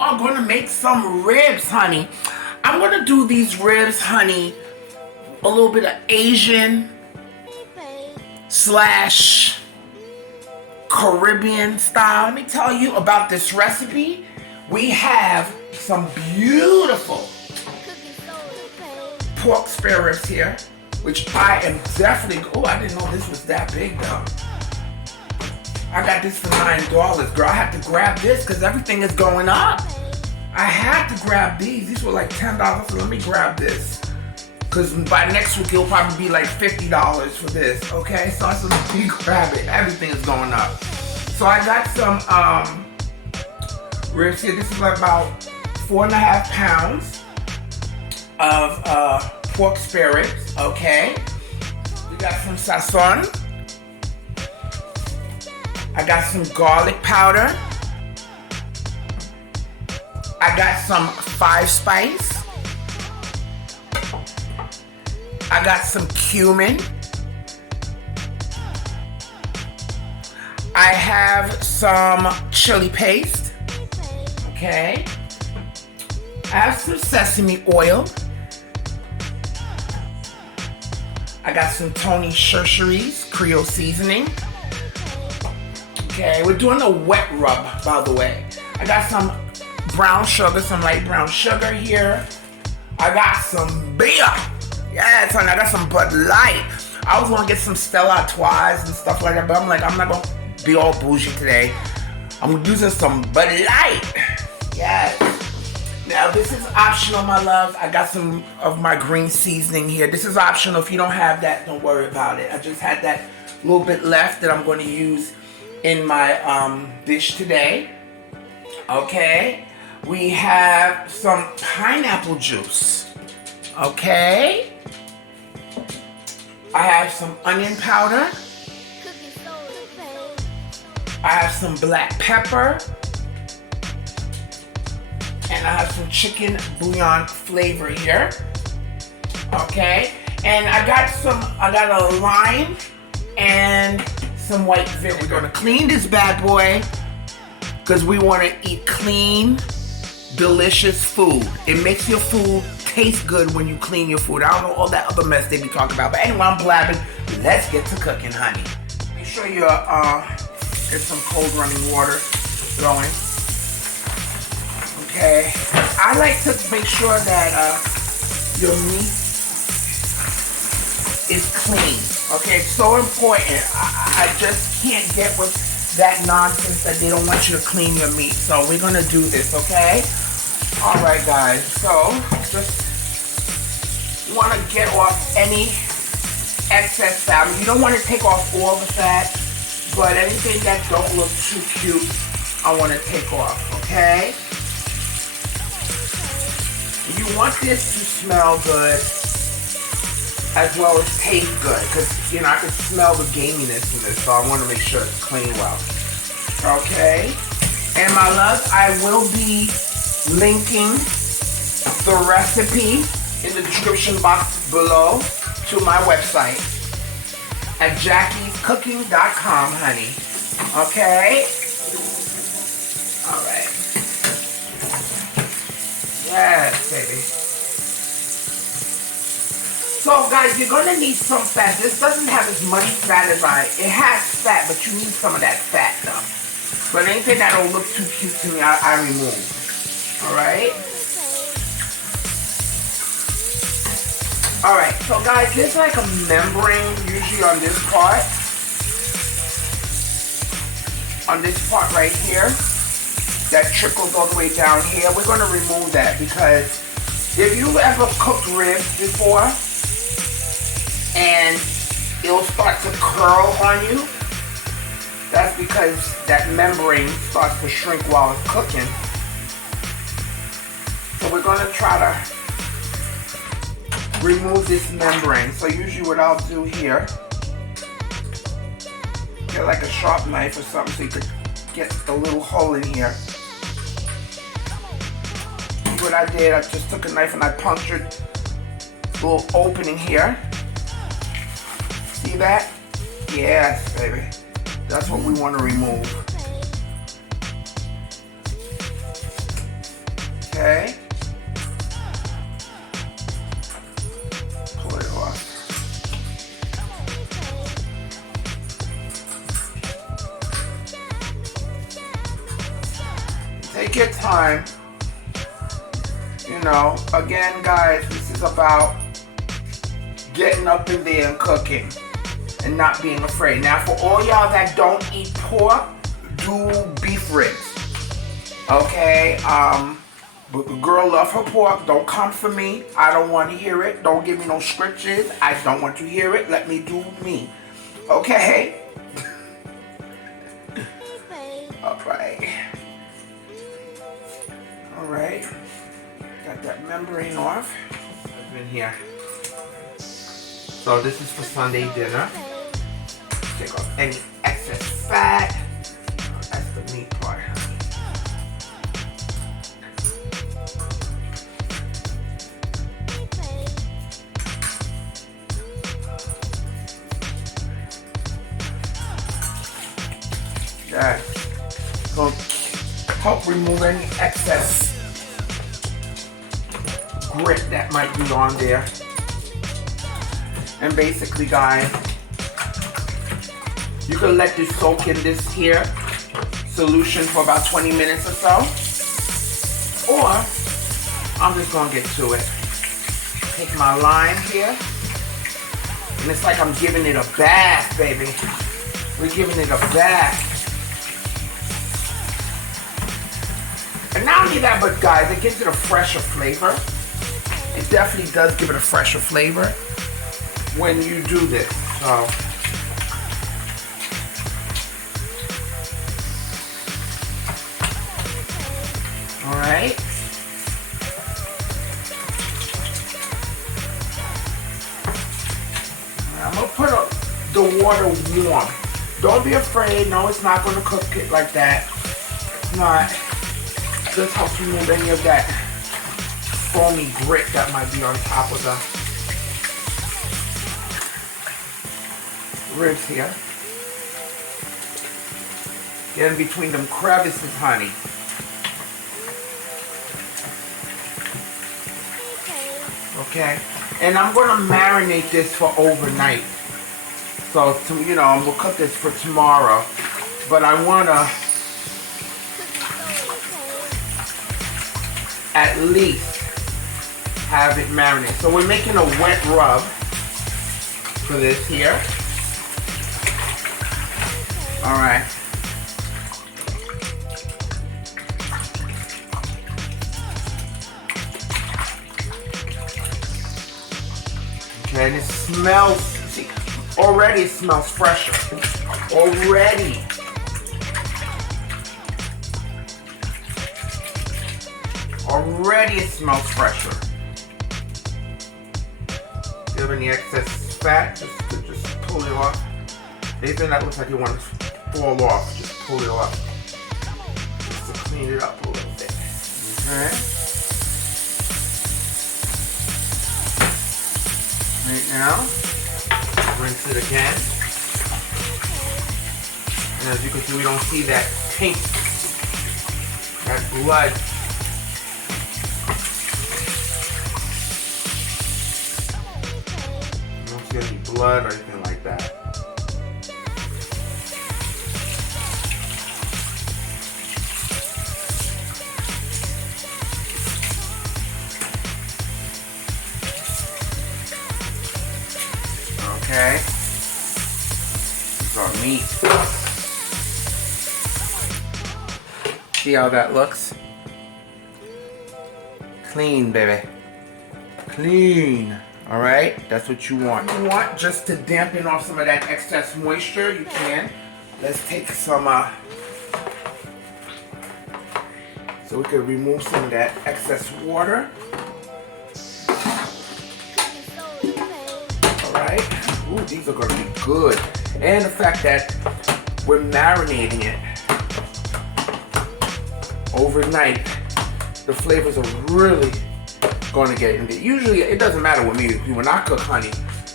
are going to make some ribs, honey. I'm going to do these ribs, honey, a little bit of Asian slash Caribbean style. Let me tell you about this recipe. We have some beautiful pork spare ribs here, which I am definitely, oh, I didn't know this was that big though. I got this for $9, girl. I had to grab this because everything is going up. I had to grab these. These were like $10, so let me grab this. Because by next week, it'll probably be like $50 for this, okay? So I said, let me grab it. Everything is going up. So I got some ribs here. This is about 4.5 pounds of pork spare ribs, okay? We got some sazon. I got some garlic powder. I got some 5-spice. I got some cumin. I have some chili paste. Okay. I have some sesame oil. I got some Tony Churcheries Creole seasoning. Okay, we're doing a wet rub, by the way. I got some brown sugar, some light brown sugar here. I got some beer. Yes, honey, I got some Bud Light. I was gonna get some Stella Artois and stuff like that, but I'm like, I'm not gonna be all bougie today. I'm using some Bud Light. Yes. Now, this is optional, my love. I got some of my green seasoning here. This is optional. If you don't have that, don't worry about it. I just had that little bit left that I'm going to use in my dish today. Okay. We have some pineapple juice. Okay. I have some onion powder. I have some black pepper. And I have some chicken bouillon flavor here. Okay. And I got a lime and some white vinegar. We're gonna clean this bad boy because we want to eat clean, delicious food. It makes your food taste good when you clean your food. I don't know all that other mess they be talking about, but anyway, I'm blabbing. Let's get to cooking, honey. Make sure you get some cold running water going. Okay. I like to make sure that your meat is clean. Okay, it's so important. I just can't get with that nonsense that they don't want you to clean your meat. So we're gonna do this, okay? All right, guys. So just want to get off any excess fat. I mean, you don't want to take off all the fat, but anything that don't look too cute, I want to take off. Okay? You want this to smell good as well as taste good, because you know I can smell the gaminess in this, so I want to make sure it's clean well. Okay, and my love, I will be linking the recipe in the description box below to my website at jackiescooking.com, honey. Okay. All right. Yes, baby. So guys, you're gonna need some fat. This doesn't have as much fat as it has fat, but you need some of that fat though. But anything that don't look too cute to me, I remove. Alright? Alright, so guys, there's like a membrane usually on this part. On this part right here. That trickles all the way down here. We're gonna remove that because if you ever cooked ribs before, and it'll start to curl on you, that's because that membrane starts to shrink while it's cooking. So we're gonna try to remove this membrane. So usually what I'll do here, get like a sharp knife or something so you could get a little hole in here. See what I did? I just took a knife and I punctured a little opening here. See that? Yes, baby. That's what we want to remove. Okay. Pull it off. Take your time. You know, again, guys, this is about getting up in there and cooking and not being afraid. Now, for all y'all that don't eat pork, do beef ribs. Okay? But the girl love her pork. Don't come for me. I don't want to hear it. Don't give me no scriptures. I don't want to hear it. Let me do me. Okay? Alright. Alright. Got that membrane off. I've been here. So this is for Sunday dinner. Take off any excess fat. Oh, that's the meat part, honey. That will help remove any excess grit that might be on there. And basically, guys, you can let this soak in this here solution for about 20 minutes or so. Or I'm just gonna get to it. Take my lime here. And it's like I'm giving it a bath, baby. We're giving it a bath. And not only that, but guys, it gives it a fresher flavor. It definitely does give it a fresher flavor when you do this. So, all right. I'm gonna put the water warm. Don't be afraid. No, it's not gonna cook it like that. It's not. Just helps remove any of that foamy grit that might be on top of the ribs here. Get in between them crevices, honey. Okay, and I'm gonna marinate this for overnight. So, you know, I'm gonna cook this for tomorrow, but I wanna at least have it marinated. So we're making a wet rub for this here. All right. Okay, and it smells, see, already it smells fresher. Already. Already it smells fresher. If you have any excess fat, just pull it off. Anything that looks like you want to fall off, just pull it off. Just to clean it up a little bit. Okay. Right now, rinse it again. And as you can see, we don't see that pink, that blood. You don't see any blood or anything like that. Okay, this is our meat. See how that looks? Clean, baby. Clean. All right, that's what you want. You want just to dampen off some of that excess moisture, you can. Let's take some, so we can remove some of that excess water. All right. Ooh, these are gonna be good. And the fact that we're marinating it overnight, the flavors are really gonna get in there. Usually, it doesn't matter with me. When I cook, honey,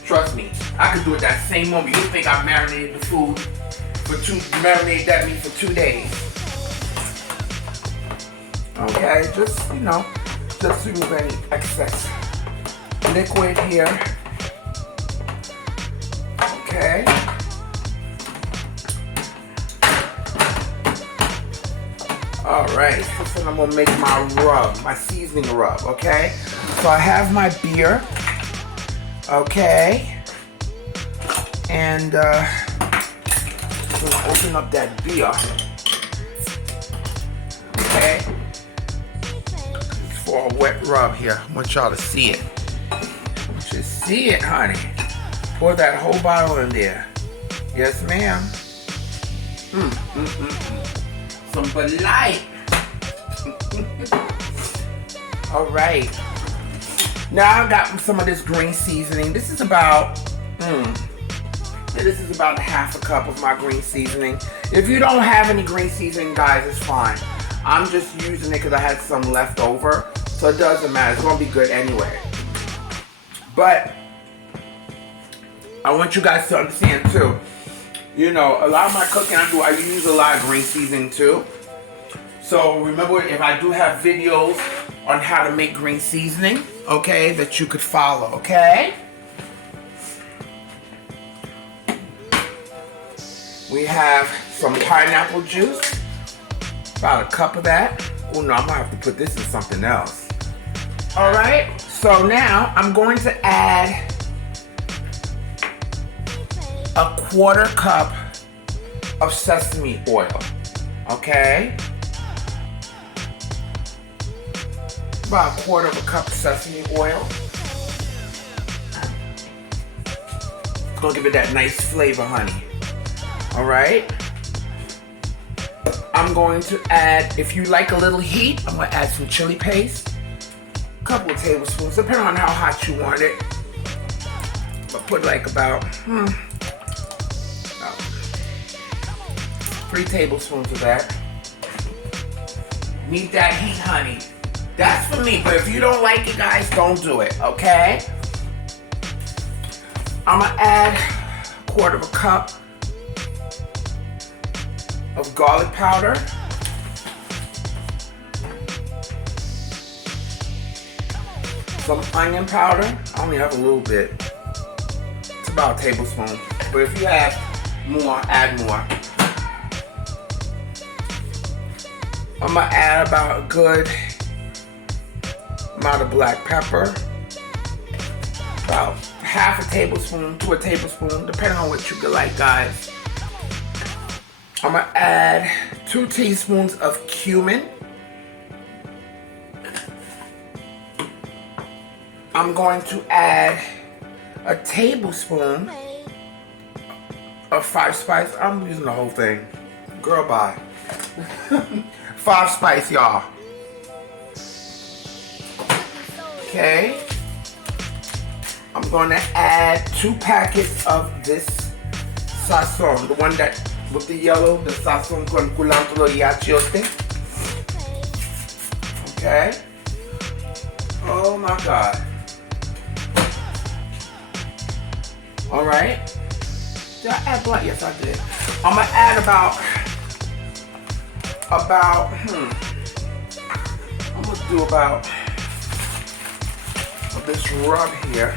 trust me, I can do it that same moment. You think I marinated the food for marinate that meat for 2 days. Okay, just, you know, just remove any excess liquid here. Okay. Alright, so then I'm gonna make my rub, my seasoning rub, okay? So I have my beer, okay? And I'm gonna open up that beer, okay? It's for a wet rub here. I want y'all to see it. I want you to see it, honey. Pour that whole bottle in there. Yes, ma'am. Some Bud Light. All right. Now I've got some of this green seasoning. This is about, this is about half a cup of my green seasoning. If you don't have any green seasoning, guys, it's fine. I'm just using it because I had some left over, so it doesn't matter. It's gonna be good anyway. But I want you guys to understand too. You know, a lot of my cooking I use a lot of green seasoning too. So remember, if I do have videos on how to make green seasoning, okay, that you could follow, okay? We have some pineapple juice, about a cup of that. Oh no, I'm gonna have to put this in something else. All right, so now I'm going to add a 1/4 cup of sesame oil, okay? About 1/4 cup of sesame oil. It's gonna give it that nice flavor, honey. All right. I'm going to add, if you like a little heat, I'm gonna add some chili paste. A couple of tablespoons, depending on how hot you want it. I'll put like about 3 tablespoons of that. Need that heat, honey. That's for me, but if you don't like it, guys, don't do it, okay? I'm gonna add 1/4 cup of garlic powder. Some onion powder. I only have a little bit. It's about a tablespoon. But if you have more, add more. I'm gonna add about a good amount of black pepper. About half a tablespoon to a tablespoon, depending on what you could like, guys. I'm gonna add 2 teaspoons of cumin. I'm going to add a tablespoon of 5 spice. I'm using the whole thing. Girl, bye. 5 spice, y'all. Okay. I'm going to add 2 packets of this sazon, the one that with the yellow, the sazon con culantro y achiote. Okay. Oh my God. All right. Did I add blood? Yes, I did. I'm gonna add about. I'm gonna do about of this rub here.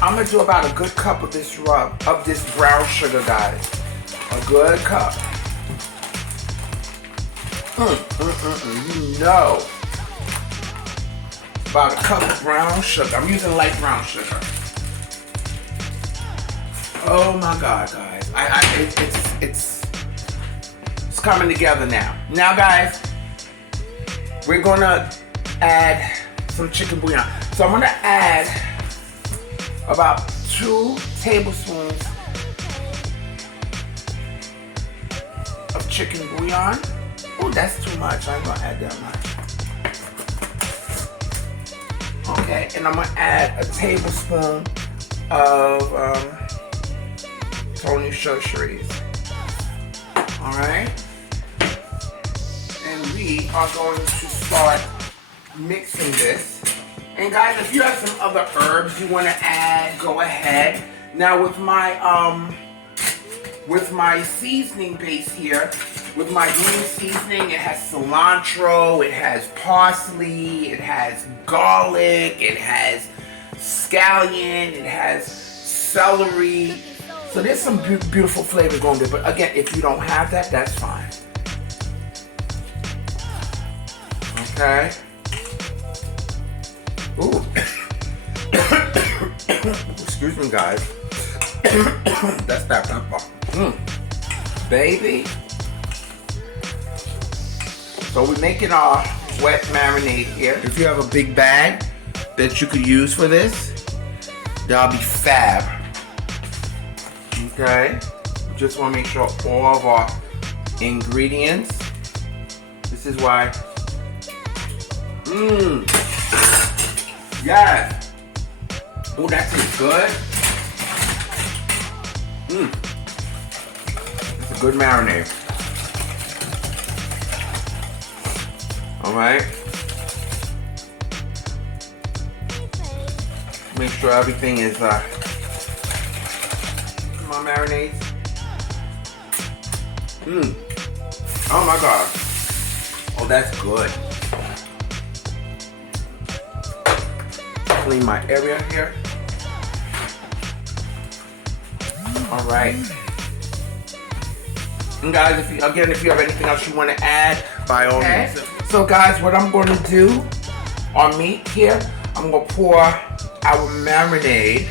I'm gonna do about a good cup of this rub, of this brown sugar, guys. A good cup. You know. About a cup of brown sugar. I'm using light brown sugar. Oh my God, guys. It's coming together now. Now, guys, we're gonna add some chicken bouillon. So I'm gonna add about 2 tablespoons of chicken bouillon. Oh, that's too much. I ain't gonna add that much. Okay, and I'm gonna add a tablespoon of Tony Chachere's. All right, and we are going to start mixing this. And guys, if you have some other herbs you want to add, go ahead. Now with my seasoning base here, with my green seasoning. It has cilantro, it has parsley, it has garlic, it has scallion, it has celery. So there's some beautiful flavors going there. But again, if you don't have that, that's fine. Okay. Ooh. Excuse me, guys. That's that pepper. Baby. So we're making our wet marinade here. If you have a big bag that you could use for this, that'll be fab. Okay. Just want to make sure all of our ingredients. This is why. Yes. Oh, that tastes good. It's a good marinade. Alright. Make sure everything is my marinades. Oh my god. Oh, that's good. Clean my area here. Alright. And guys, if you have anything else you want to add, by all means. So guys, what I'm going to do on meat here, I'm going to pour our marinade.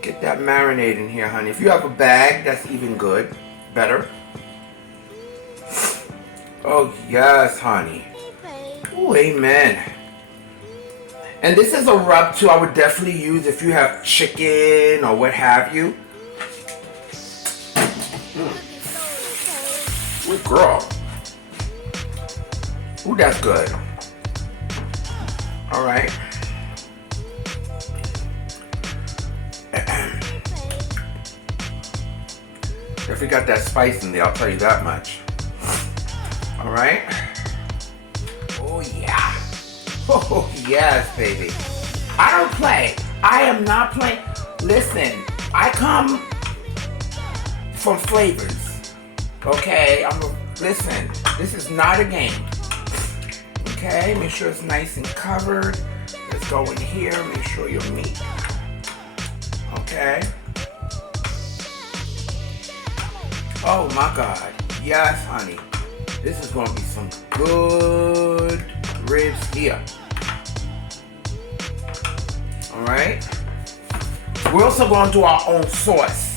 Get that marinade in here, honey. If you have a bag, that's even good. Better. Oh, yes, honey. Ooh, amen. And this is a rub too I would definitely use if you have chicken or what have you. Good girl. Ooh, that's good. Alright. Definitely got that spice in there, I'll tell you that much. Alright. Oh yeah. Oh yes, baby. I don't play. I am not playing. Listen, I come from flavors. Okay, listen, this is not a game. Okay, make sure it's nice and covered. Let's go in here, make sure your meat. Okay. Oh my God, yes, honey. This is gonna be some good ribs here. All right. We're also gonna do our own sauce.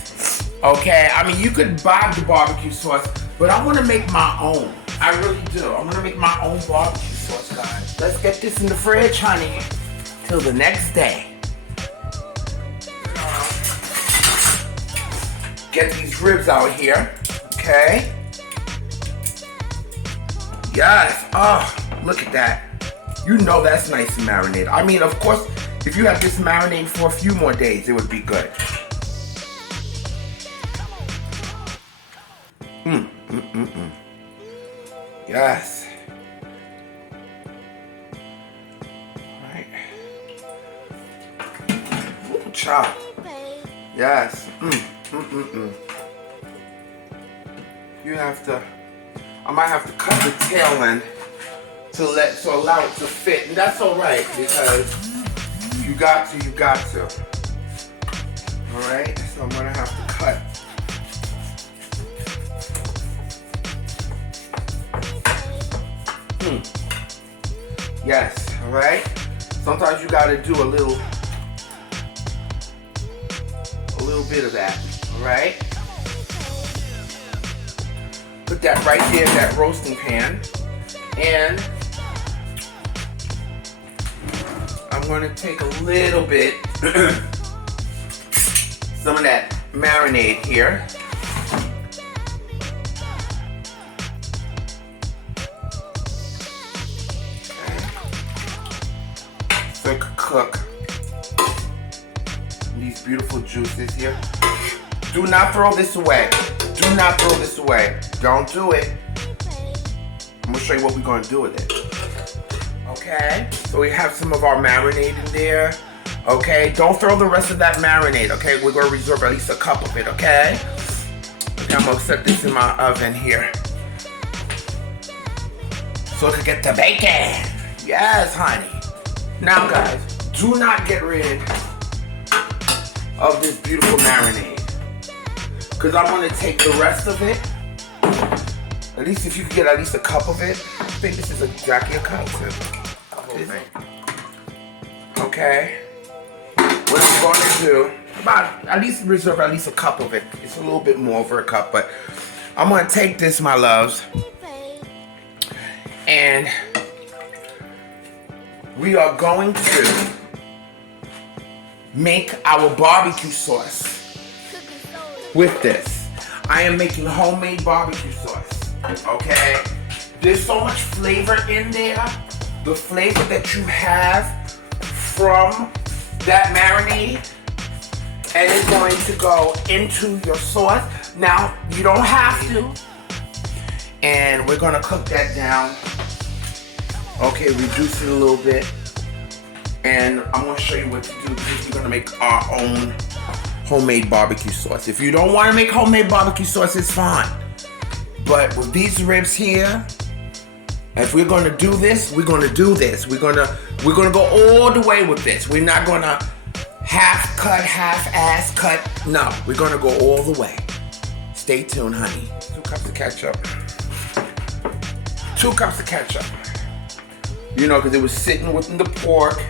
Okay, I mean, you could buy the barbecue sauce, but I want to make my own. I really do. I'm gonna make my own barbecue sauce, guys. Let's get this in the fridge, honey, till the next day. Get these ribs out here, okay? Yes. Oh, look at that. You know that's nice and marinated. I mean, of course, if you have this marinade for a few more days, it would be good. Yes. All right. Ooh, chop. Yes. You have to. I might have to cut the tail end to allow it to fit, and that's all right because you got to. All right. So I'm gonna have to cut. Yes, all right. Sometimes you gotta do a little bit of that, all right. Put that right there in that roasting pan, and I'm gonna take a little bit, some of that marinade here. Cook these beautiful juices here. Do not throw this away. Do not throw this away. Don't do it. I'm gonna show you what we're gonna do with it. Okay, so we have some of our marinade in there. Okay, don't throw the rest of that marinade, okay? We're gonna reserve at least a cup of it, okay? Okay, I'm gonna set this in my oven here. So I can get the bacon. Yes, honey. Now guys, do not get rid of this beautiful marinade. Because I'm gonna take the rest of it. At least if you can get at least a cup of it. I think this is exactly a cup. Okay. What I'm going to do, at least reserve at least a cup of it. It's a little bit more for a cup, but I'm going to take this, my loves, and we are going to make our barbecue sauce with this. I am making homemade barbecue sauce, okay? There's so much flavor in there. The flavor that you have from that marinade, and it's going to go into your sauce. Now, you don't have to. And we're gonna cook that down. Okay, reduce it a little bit. And I'm gonna show you what to do because we're gonna make our own homemade barbecue sauce. If you don't wanna make homemade barbecue sauce, it's fine. But with these ribs here, if we're gonna do this, we're gonna do this. We're gonna go all the way with this. We're not gonna half cut, half-ass cut. No, we're gonna go all the way. Stay tuned, honey. 2 cups of ketchup. 2 cups of ketchup. You know, because it was sitting within the pork.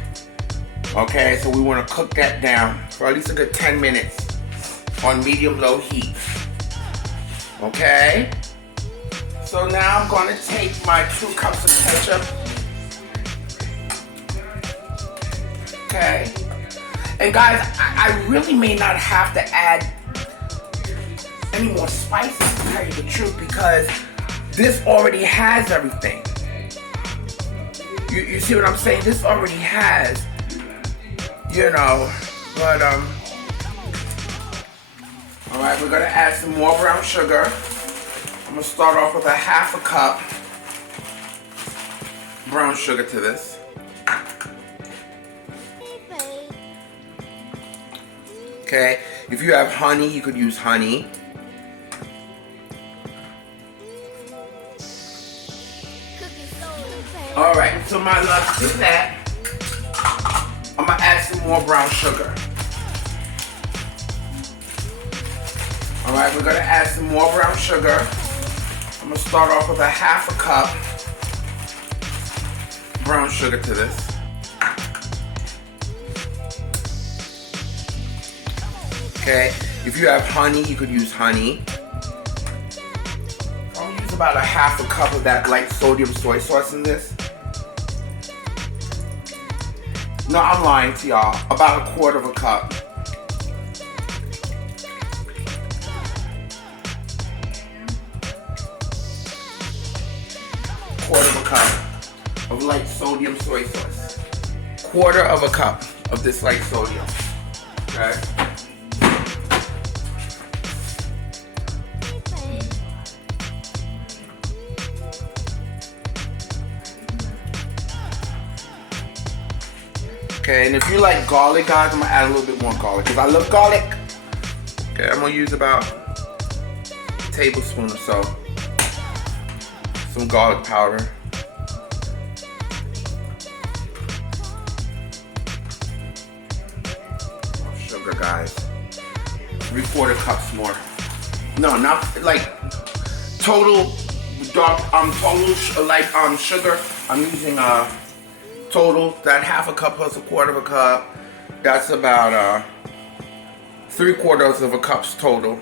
Okay, so we wanna cook that down for at least a good 10 minutes on medium-low heat. Okay? So now I'm gonna take my 2 cups of ketchup. Okay. And guys, I really may not have to add any more spices, to tell you the truth, because this already has everything. You see what I'm saying? This already has, you know, but all right, we're gonna add some more brown sugar. I'm gonna start off with a half a cup brown sugar to this. Okay, if you have honey, you could use honey. All right, so my love, do that. I'm gonna add some more brown sugar. All right, we're gonna add some more brown sugar. I'm gonna start off with a half a cup brown sugar to this. Okay, if you have honey, you could use honey. I'll use about a half a cup of that light sodium soy sauce in this. No, I'm lying to y'all. About a quarter of a cup. Quarter of a cup of light sodium soy sauce. Quarter of a cup of this light sodium. Okay? Okay, and if you like garlic, guys, I'm gonna add a little bit more garlic because I love garlic. Okay, I'm gonna use about a tablespoon or so. Some garlic powder. Sugar, guys. 3/4 cups more. No, not like total dark. Total sugar. I'm using total, that half a cup plus a quarter of a cup, that's about 3/4 of a cup's total.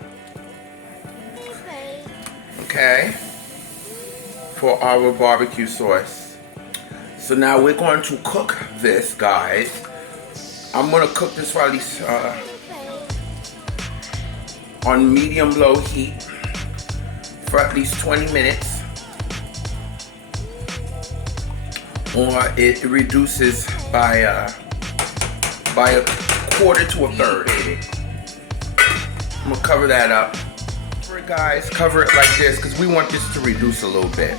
Okay, for our barbecue sauce. So now we're going to cook this, guys. I'm gonna cook this for at least on medium-low heat for at least 20 minutes. Or it reduces by a quarter to a third. I'm gonna cover that up. Guys, cover it like this because we want this to reduce a little bit.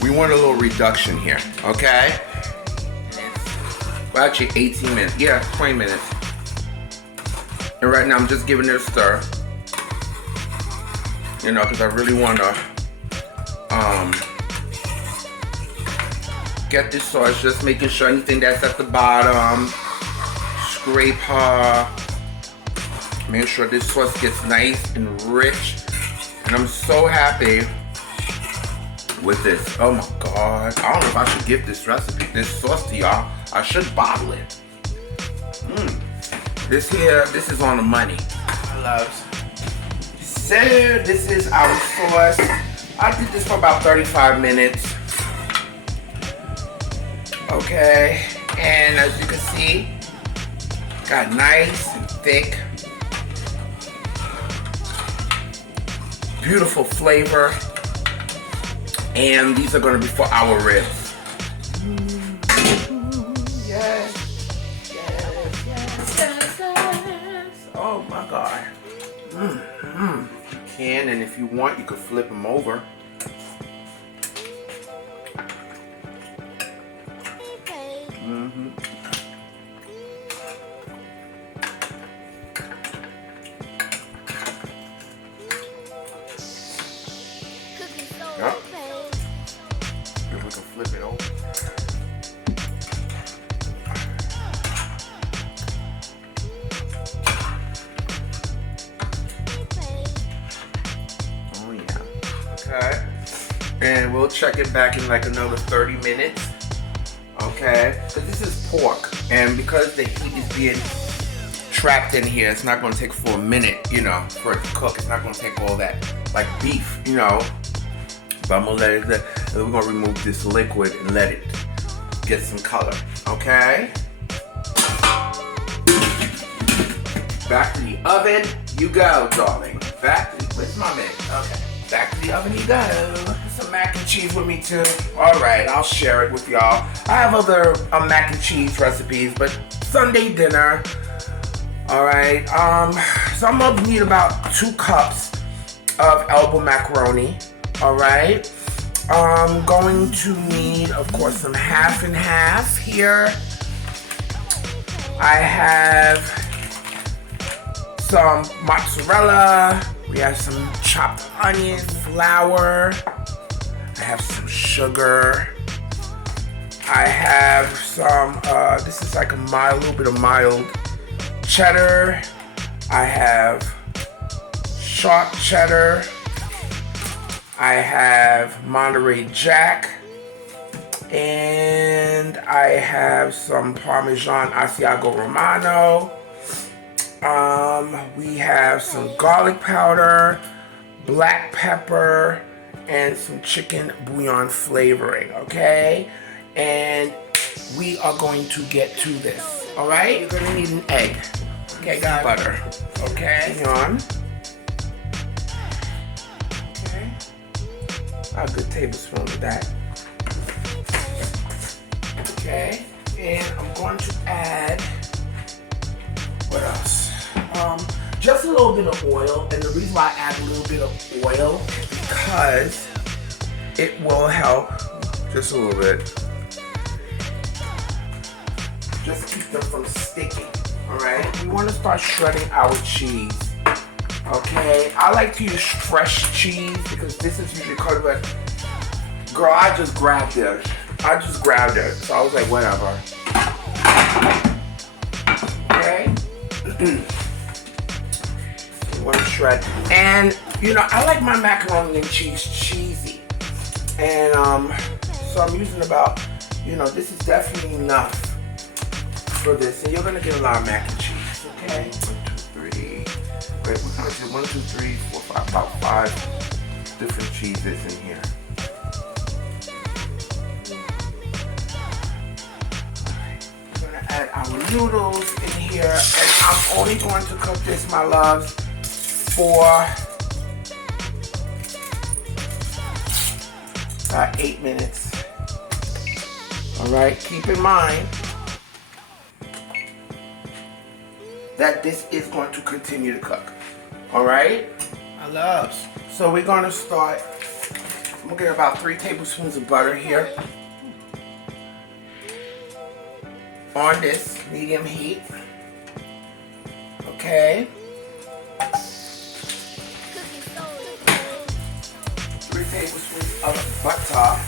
We want a little reduction here, okay? Well, actually 18 minutes. Yeah, 20 minutes. And right now I'm just giving it a stir. You know, because I really want to get this sauce. Just making sure anything that's at the bottom, scrape her. Make sure this sauce gets nice and rich. And I'm so happy with this. Oh my God. I don't know if I should give this recipe, this sauce to y'all. I should bottle it. This is on the money. My loves. So this is our sauce. I did this for about 35 minutes. Okay. And as you can see, got nice and thick. Beautiful flavor. And these are going to be for our ribs. Yes. Oh my God. You can, and if you want, you could flip them over. Yep. If we can flip it over. Oh yeah. Okay. And we'll check it back in like another 30 minutes. Okay. Because this is pork, and because the heat is being trapped in here, it's not going to take for a minute, you know, for it to cook. It's not going to take all that like beef, you know. But I'm gonna let it, we're gonna remove this liquid and let it get some color, okay? Back to the oven you go, darling. Where's my man? Okay, back to the oven you go. Some mac and cheese with me too. All right, I'll share it with y'all. I have other mac and cheese recipes, but Sunday dinner. All right, so I'm gonna need about 2 cups of elbow macaroni. All right, I'm going to need, of course, some half and half here. I have some mozzarella. We have some chopped onion, flour. I have some sugar. I have some, this is like a little bit of mild cheddar. I have sharp cheddar. I have Monterey Jack, and I have some Parmesan Asiago Romano. We have some garlic powder, black pepper, and some chicken bouillon flavoring, okay? And we are going to get to this, all right? You're gonna need an egg, okay, guys? Butter, okay? Hang on. A good tablespoon of that. Okay, and I'm going to add, what else? Just a little bit of oil, and the reason why I add a little bit of oil is because it will help, just a little bit, just keep them from sticking, all right? We want to start shredding our cheese. Okay, I like to use fresh cheese because this is usually covered, but girl, I just grabbed it. So I was like, whatever. Okay. You want to shred. And, you know, I like my macaroni and cheese cheesy. And, so I'm using about, you know, this is definitely enough for this. And you're going to get a lot of mac and cheese, okay? 1, 2, 3. Wait, we're gonna do 1, 2, 3, 4, 5, about 5 different cheeses in here. Alright, we're gonna add our noodles in here, and I'm only going to cook this, my loves, for about 8 minutes. Alright, keep in mind that this is going to continue to cook. All right, my loves. So we're gonna start. I'm gonna get about 3 tablespoons of butter here. on this medium heat. Okay. 3 tablespoons of butter.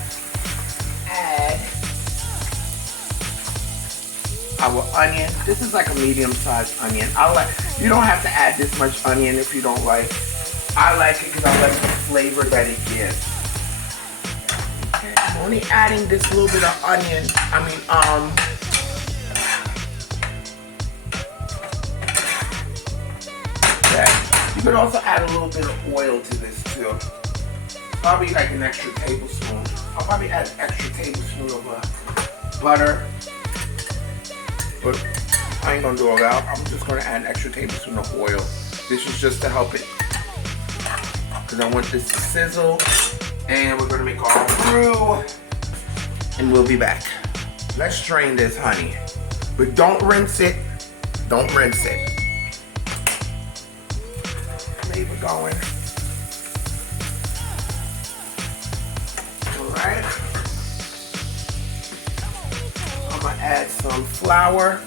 Add our onion. This is like a medium-sized onion. You don't have to add this much onion if you don't like. I like it because I like the flavor that it gives. Okay, I'm only adding this little bit of onion. Okay. You could also add a little bit of oil to this too. Probably like an extra tablespoon. I'll probably add an extra tablespoon of butter. But I ain't gonna do all that. I'm just gonna add an extra tablespoon of oil. This is just to help it. Because I want this to sizzle. And we're gonna make our roux. And we'll be back. Let's drain this, honey. But don't rinse it. Don't rinse it. Flavor going. Alright. I'm gonna add some flour.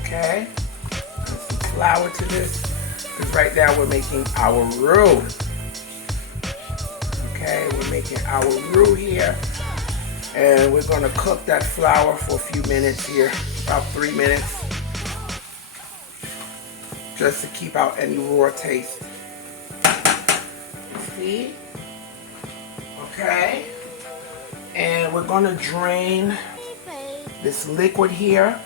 Okay. Add some flour to this. Because right now we're making our roux. Okay, we're making our roux here. And we're gonna cook that flour for a few minutes here. About 3 minutes. Just to keep out any raw taste. See? Okay. And we're gonna drain this liquid here.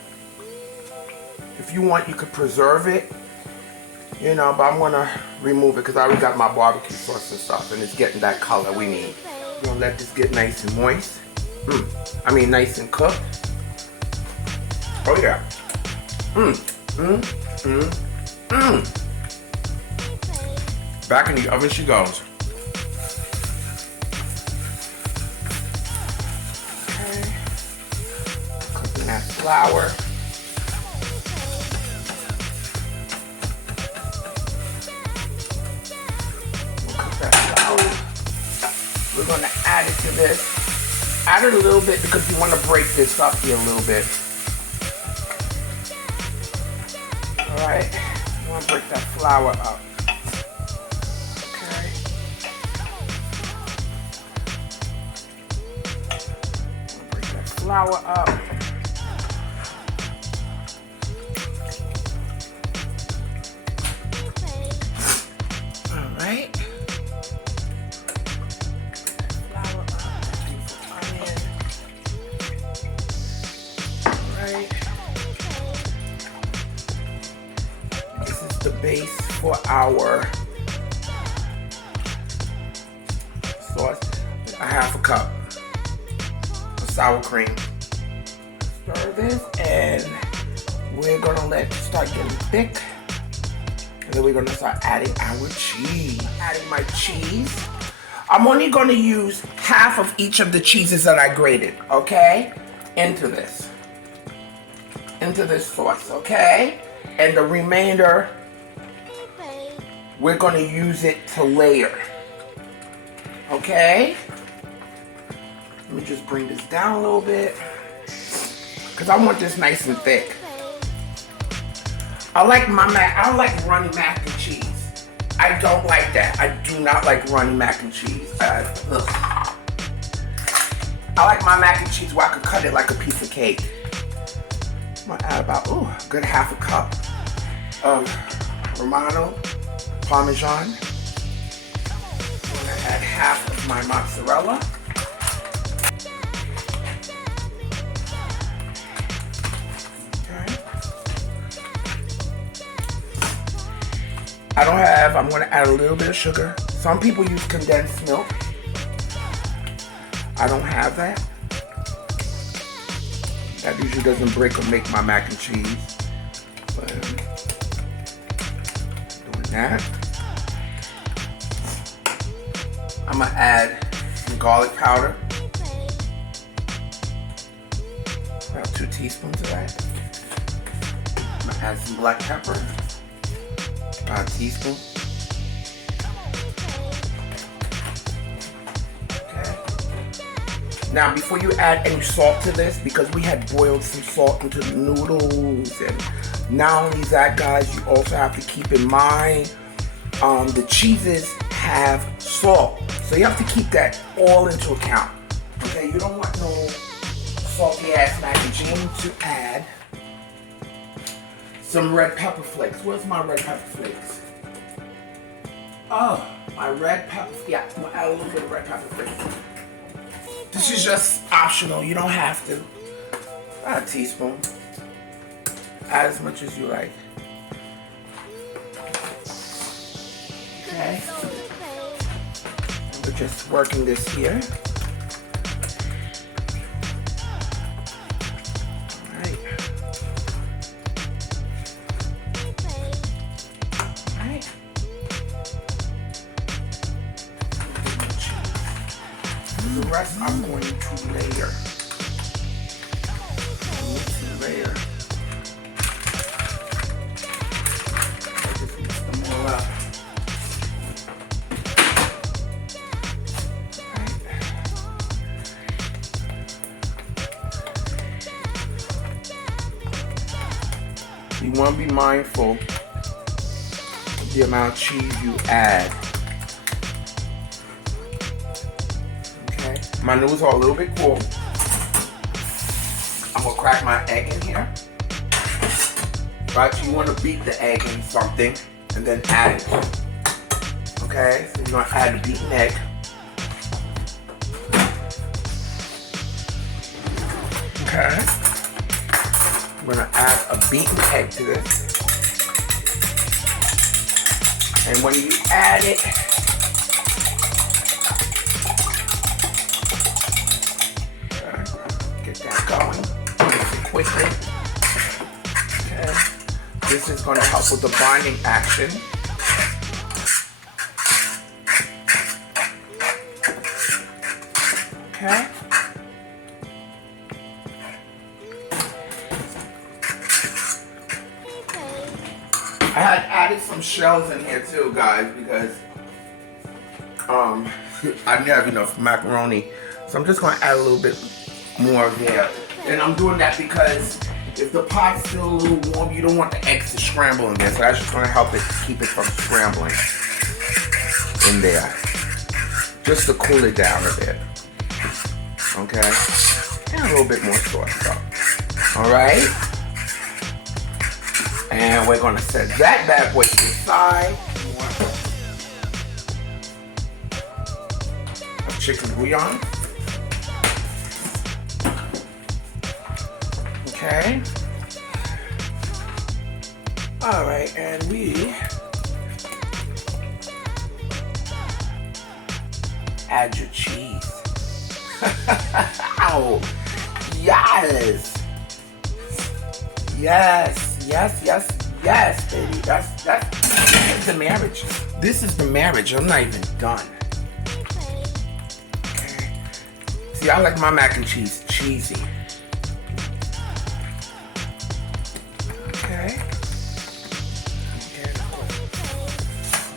If you want, you could preserve it. You know, but I'm gonna remove it because I already got my barbecue sauce and stuff and it's getting that color we need. We're gonna let this get nice and moist. Nice and cooked. Oh yeah. Back in the oven she goes. Okay. Cooking that flour. We'll cook that flour. We're gonna add it to this. Add it a little bit because you want to break this up here a little bit. Alright. You want to break that flour up. Okay. Break that flour up. Alright. Flour up. Onion. Alright. This is the base for our sauce. A half a cup of sour cream. Stir this and we're gonna let it start getting thick. And then we're gonna start adding our cheese. Adding my cheese. I'm only gonna use half of each of the cheeses that I grated, okay? Into this sauce, okay? And the remainder, we're gonna use it to layer, okay? Let me just bring this down a little bit because I want this nice and thick. I like runny mac and cheese. I don't like that. I do not like runny mac and cheese. I like my mac and cheese where I could cut it like a piece of cake. I'm gonna add about a good half a cup of Romano Parmesan. I'm gonna add half of my mozzarella. I'm gonna add a little bit of sugar. Some people use condensed milk. I don't have that. That usually doesn't break or make my mac and cheese. But doing that. I'm gonna add some garlic powder. About 2 teaspoons of that. I'm gonna add some black pepper. About a teaspoon. Okay. Now, before you add any salt to this, because we had boiled some salt into the noodles, and not only that, guys, you also have to keep in mind the cheeses have salt. So you have to keep that all into account. Okay, you don't want no salty ass mac and cheese. To add some red pepper flakes. Where's my red pepper flakes? Oh, my red pepper. Yeah, I'm gonna add a little bit of red pepper flakes. This is just optional. You don't have to. Add a teaspoon. Add as much as you like. Okay. We're just working this here. Alright. Alright. The rest I'm going to layer. Layer. I just mix them all up. You want to be mindful of the amount of cheese you add. Okay, my noodles are a little bit cool. I'm gonna crack my egg in here. Right, you want to beat the egg in something and then add it. Okay, so you're gonna add the beaten egg. Okay. I'm gonna add a beaten egg to this. And when you add it, get that going quickly. Okay. This is gonna help with the binding action. Okay. I had added some shells in here too, guys, because I didn't have enough macaroni. So I'm just going to add a little bit more there. And I'm doing that because if the pot's still a little warm, you don't want the eggs to scramble in there. So that's just going to help it keep it from scrambling in there. Just to cool it down a bit. Okay? And a little bit more sauce up. Alright? And we're gonna set that bad boy to the side. Of chicken bouillon. Okay. Alright, and we add your cheese. Oh, yes. Yes, yes, yes, yes, baby. That's the marriage. This is the marriage. I'm not even done. Okay. See, I like my mac and cheese cheesy. Okay.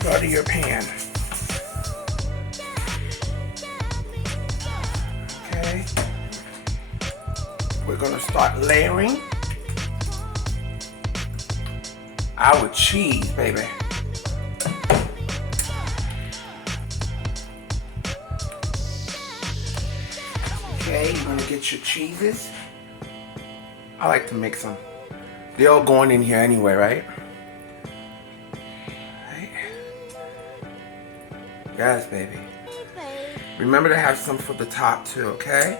Go to your pan. Okay. We're gonna start layering our cheese, baby. Okay, you're gonna get your cheeses. I like to mix them. They're all going in here anyway, right? Right. Yes, baby. Remember to have some for the top too, okay?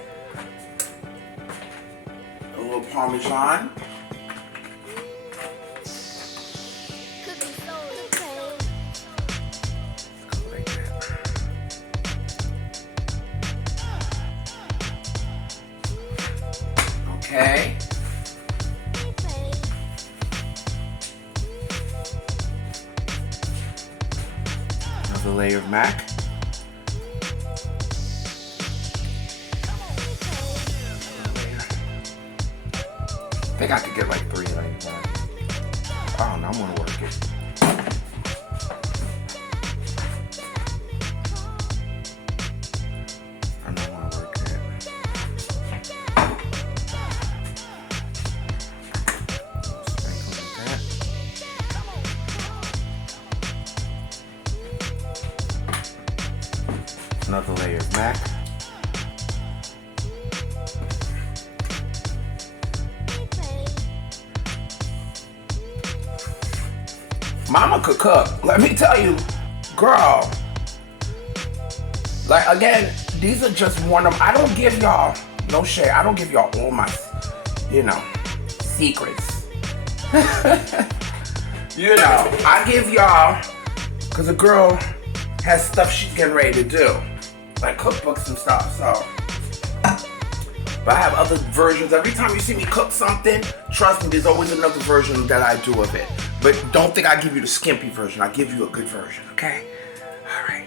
A little Parmesan. Okay. Another layer of mac. I think I could get like 3 like that. I don't know, I'm gonna work it. I don't want to work it. another layer of mac. Mama could cook. Let me tell you, girl. Like, again, these are just one of them. I don't give y'all, no shade, I don't give y'all all my, secrets. I give y'all, because a girl has stuff she's getting ready to do. Like cookbooks and stuff, so. But I have other versions. Every time you see me cook something, trust me, there's always another version that I do of it. But don't think I give you the skimpy version. I give you a good version, okay? All right.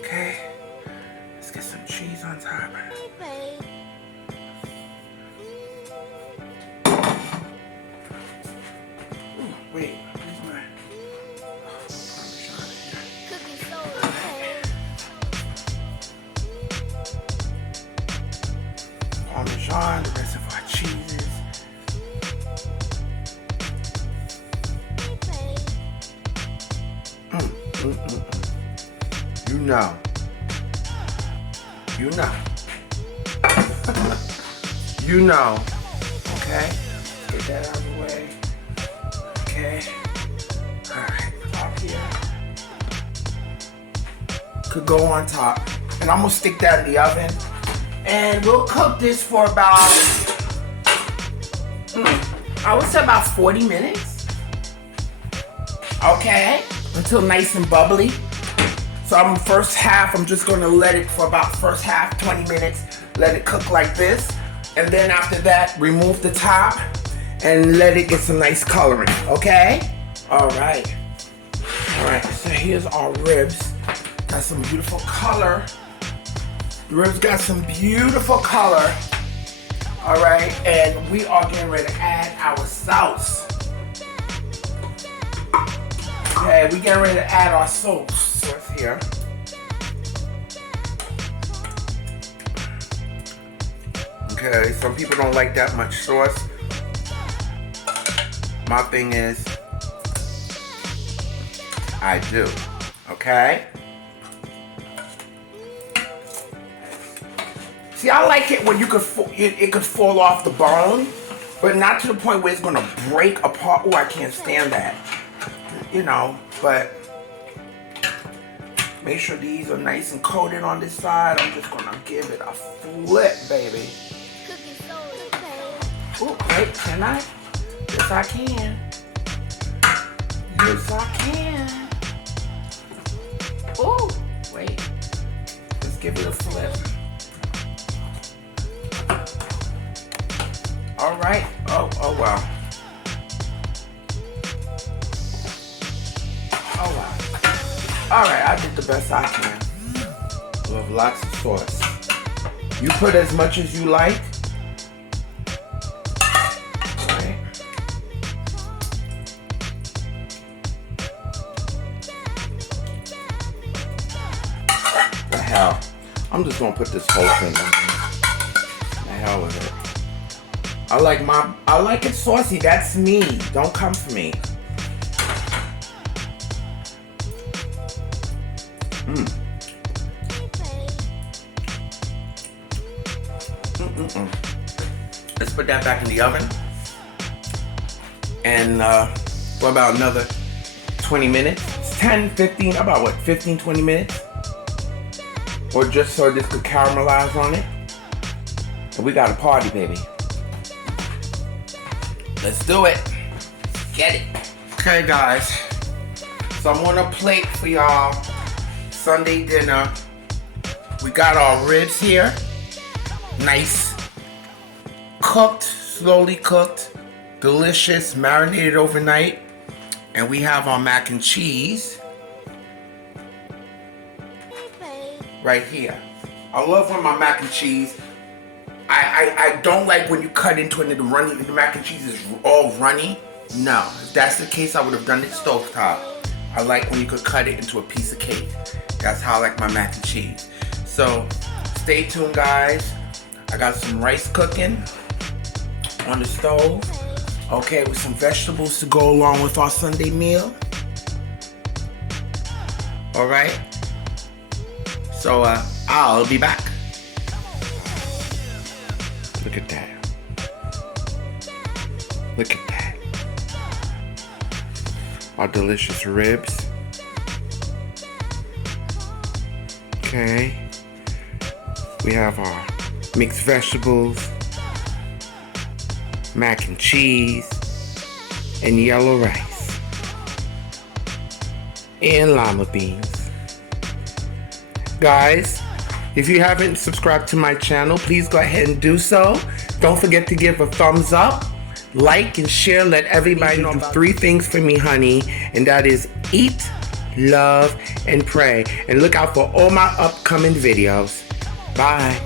Okay. Let's get some cheese on top. Ooh, wait, where's my Parmesan, the rest of our cheeses. You know. You know. Okay? Get that out of the way. Okay. Alright, top here. Could go on top. And I'm gonna stick that in the oven. And we'll cook this for about, I would say about 40 minutes. Okay? Until nice and bubbly. So first half, I'm just gonna let it for about first half, 20 minutes, let it cook like this. And then after that, remove the top and let it get some nice coloring, okay? All right, so here's our ribs. Got some beautiful color. The ribs got some beautiful color. All right, and we are getting ready to add our sauce. Okay, we getting ready to add our sauce here. Okay, some people don't like that much sauce. My thing is, I do. Okay? See, I like it when it could fall off the bone, but not to the point where it's gonna break apart. Oh, I can't stand that. But make sure these are nice and coated on this side. I'm just gonna give it a flip, baby. Oh, wait, can I? Yes, I can. Yes, I can. Oh, wait. Let's give it a flip. All right. Oh, wow. Oh, wow. All right, I did the best I can. With lots of sauce. You put as much as you like. All right. The hell. I'm just gonna put this whole thing on here. The hell with it. I like it saucy. That's me. Don't come for me. Let's put that back in the oven. And for about another 20 minutes. 10, 15, about what, 15, 20 minutes? Or just so this could caramelize on it. And we got a party, baby. Let's do it. Get it. Okay, guys. So I'm on a plate for y'all. Sunday dinner. We got our ribs here. Nice. Cooked, slowly cooked. Delicious, marinated overnight. And we have our mac and cheese. Right here. I love when my mac and cheese, I don't like when you cut into it and the mac and cheese is all runny. No, if that's the case, I would have done it stovetop. I like when you could cut it into a piece of cake. That's how I like my mac and cheese. So stay tuned, guys. I got some rice cooking on the stove. Okay, with some vegetables to go along with our Sunday meal. All right. So I'll be back. Look at that. Look at that. Our delicious ribs. Okay. We have our mixed vegetables, mac and cheese, and yellow rice, and lima beans. Guys, if you haven't subscribed to my channel, please go ahead and do so. Don't forget to give a thumbs up, like, and share. Let everybody know about 3 things for me, honey, and that is eat, love, and pray. And look out for all my upcoming videos. Bye.